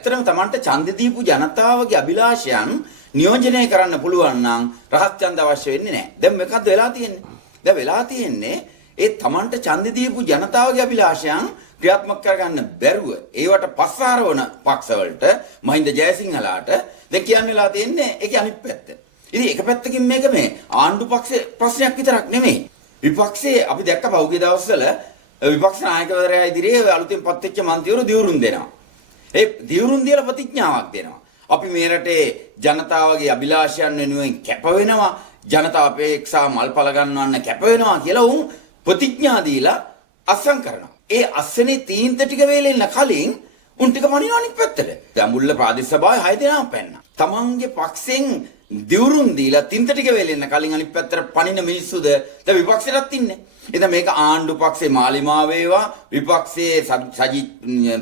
ඇත්තටම Tamanට ඡන්ද දීපු ජනතාවගේ අභිලාෂයන් නියෝජනය කරන්න පුළුවන් නම් රහත් ඡන්ද අවශ්‍ය වෙන්නේ නැහැ. දැන් මොකද්ද වෙලා තියෙන්නේ? දැන් වෙලා තියෙන්නේ ඒ Tamanට ඡන්ද දීපු ජනතාවගේ අභිලාෂයන් ක්‍රියාත්මක කරගන්න බැරුව ඒවට පස්සාරවන පක්ෂවලට මහින්ද ජයසිංහලාට දැන් කියන්න වෙලා තියෙන්නේ ඒකේ අනිත් පැත්ත. ඉතින් එක පැත්තකින් මේක මේ ආණ්ඩු පක්ෂේ ප්‍රශ්නයක් විතරක් නෙමෙයි. විපක්ෂයේ අපි දැක්ක පහුගිය දවස්වල විපක්ෂ නායකවරයා ඉදිරියේ අලුතෙන් පත් වෙච්ච මන්ත්‍රීවරු දිවුරුම් දෙනවා. ඒ දිවුරුම් දීලා ප්‍රතිඥාවක් දෙනවා. අපි මේ රටේ ජනතාවගේ අභිලාෂයන් වෙනුවෙන් කැප වෙනවා. ජනතාව අපේක්ෂා මල්පල ගන්නවන්න කැප වෙනවා කියලා උන් ප්‍රතිඥා දීලා අස්සම් කරනවා. ඒ අස්සනේ තීන්ත ටික වේලෙන්න කලින් උන් ටික පනිනවා අනිත් පැත්තට. දැන් මුල්ල ප්‍රාදේශ සභාවේ 6 දෙනා පැන්නා. තමන්ගේ පක්ෂෙන් දිවුරුම් දීලා තීන්ත ටික වේලෙන්න කලින් අනිත් පැත්තට පනින මිනිස්සුද දැන් විපක්ෂයටත් ඉන්නේ. ඉතින් මේක ආණ්ඩු පක්ෂේ මාලිමාව වේවා විපක්ෂයේ සජිත්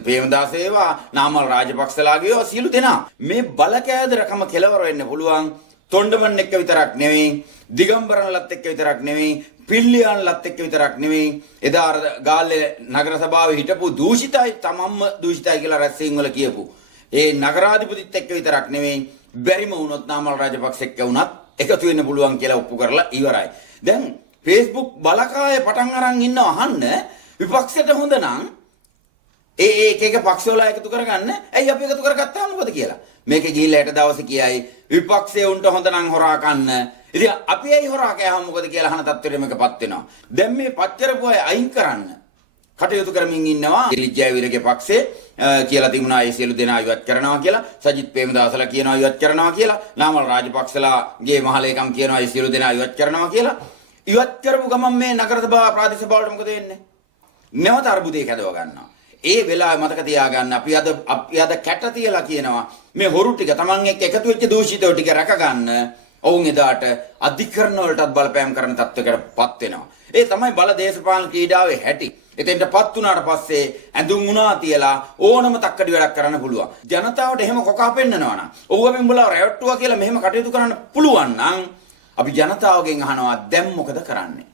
ප්‍රේමදාස වේවා නාමල් රාජපක්ෂලාගේ වේවා සියලු දෙනා මේ බලකෑදරකම කෙලවර වෙන්න පුළුවන්. තොණ්ඩමන් එක්ක විතරක් නෙවෙයි දිගම්බරන්ලත් එක්ක විතරක් නෙවෙයි පිල්ලියන්ලත් එක්ක විතරක් නෙවෙයි එදා අර ගාල්ලේ නගර සභාවේ හිටපු දූෂිතයි තමන්ම දූෂිතයි කියලා රැස්වීම් වල කියපු ඒ නගරාධිපතිත් එක්ක විතරක් නෙවෙයි බැරිම වුණොත් නාමල් රාජපක්ෂ එක්ක වුණත් එකතු වෙන්න පුළුවන් කියලා ඔප්පු කරලා ඉවරයි. දැන් Facebook බලකාය පටන් අරන් ඉන්නව අහන්න විපක්ෂයට හොඳ නම් ඒ එක පක්ෂවල එකතු කරගන්න. ඇයි අපි එකතු කරගත්තාම මොකද කියලා. මේකේ ගිහිල්ලා යට දවසේ කියයි විපක්ෂයේ උන්ට හොඳ නම් හොරා කන්න. ඉතින් අපි ඇයි හොරා කෑම මොකද කියලා අහන තත්ත්වෙට මේකපත් වෙනවා. දැන් මේ පච්චරපු අය අයින් කරන්න කටයුතු කරමින් ඉන්නවා. එලිජ්ජාවිරගේ පක්ෂේ කියලා තිබුණා ඒ සියලු දෙනා ඉවත් කරනවා කියලා. සජිත් ප්‍රේමදාසලා කියනවා ඉවත් කරනවා කියලා. නාමල් රාජපක්ෂලාගේ මහලේකම් කියනවා ඒ සියලු දෙනා ඉවත් කරනවා කියලා. ඉවත් කරපු ගමන් මේ නගර සභාව ප්‍රාදේශ සභාවලට මොකද වෙන්නේ? නැවත අර්බුදයක් හදව ගන්නවා. ඒ වෙලාවේ මතක තියාගන්න අපි අද කැට තියලා කියනවා මේ හොරු ටික Taman එක්ක එකතු වෙච්ච දූෂිතෝ ටික රැක ගන්න. ඔවුන් එදාට අධිකරණ වලටත් බලපෑම් කරන තත්ත්වයකටපත් වෙනවා. ඒ තමයි බල දේශපාලන ක්‍රීඩාවේ හැටි. එතෙන්ටපත් වුණාට පස්සේ ඇඳුම් උනා තියලා ඕනම තක්කඩි වැඩක් කරන්න පුළුවන්. ජනතාවට එහෙම කොකා පෙන්නනවා නම් ඔව් අපි උඹලා රැවට්ටුවා කියලා මෙහෙම කටයුතු කරන්න පුළුවන් නම් අපි ජනතාවගෙන් අහනවා දැන් මොකද කරන්නේ?